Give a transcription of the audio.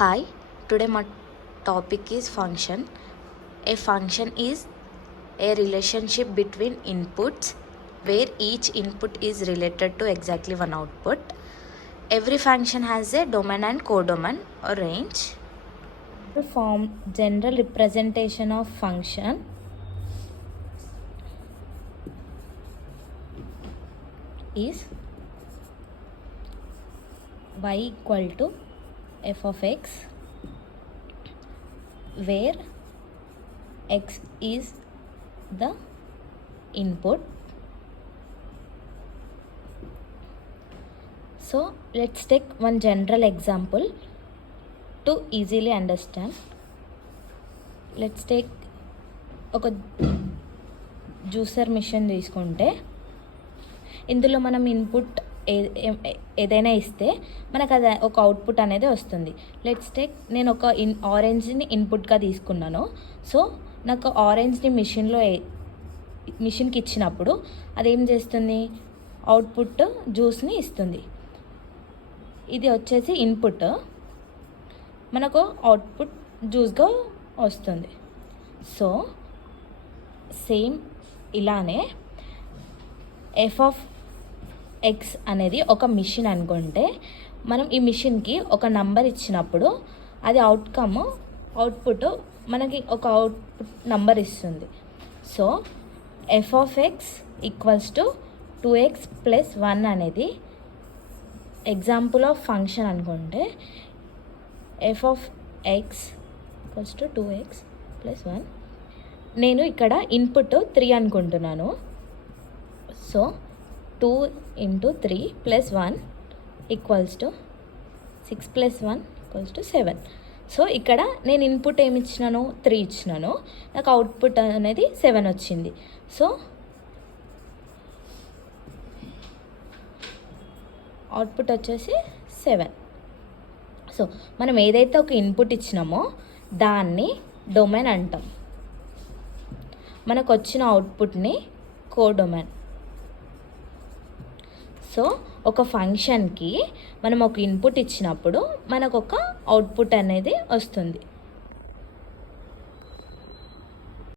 Hi, today my topic is function. A function is a relationship between inputs where each input is related to exactly one output. Every function has a domain and codomain or range. To form general representation of function is y equal to f of x, where x is the input. So let's take one general example to easily understand. Let's take ఒక juicer machine తీసుకుంటే ఇందులో మనం input ఏదైనా ఇస్తే మనకు అది ఒక output అనేది వస్తుంది. లెట్స్ టేక్ నేను ఒక ఆరెంజ్ని ఇన్పుట్గా తీసుకున్నాను. సో నాకు ఆరెంజ్ని మిషన్కి ఇచ్చినప్పుడు అదేం చేస్తుంది, అవుట్పుట్ జ్యూస్ని ఇస్తుంది. ఇది వచ్చేసి ఇన్పుట్, మనకు అవుట్పుట్ జ్యూస్గా వస్తుంది. సో సేమ్ ఇలానే ఎఫ్ ఆఫ్ ఎక్స్ అనేది ఒక మిషన్ అనుకుంటే, మనం ఈ మిషన్కి ఒక నంబర్ ఇచ్చినప్పుడు అది అవుట్పుట్ మనకి ఒక అవుట్పుట్ నంబర్ ఇస్తుంది. So F of X equals to 2x + 1 అనేది ఎగ్జాంపుల్ ఆఫ్ ఫంక్షన్ అనుకుంటే, F of X equals to 2x + 1. నేను ఇక్కడ ఇన్పుట్ 3 అనుకుంటున్నాను. సో 2 × 3 + 1 = 6 + 1 = 7. సో ఇక్కడ నేను ఇన్పుట్ ఏమి ఇచ్చినాను, 3 ఇచ్చినాను, నాకు అవుట్పుట్ అనేది 7 వచ్చింది. సో అవుట్పుట్ వచ్చేసి 7. సో మనం ఏదైతే ఒక ఇన్పుట్ ఇచ్చినామో దాన్ని డొమైన్ అంటాం, మనకు వచ్చిన అవుట్పుట్ని కోడొమైన్. సో ఒక ఫంక్షన్కి మనం ఒక ఇన్పుట్ ఇచ్చినప్పుడు మనకు ఒక అవుట్పుట్ అనేది వస్తుంది.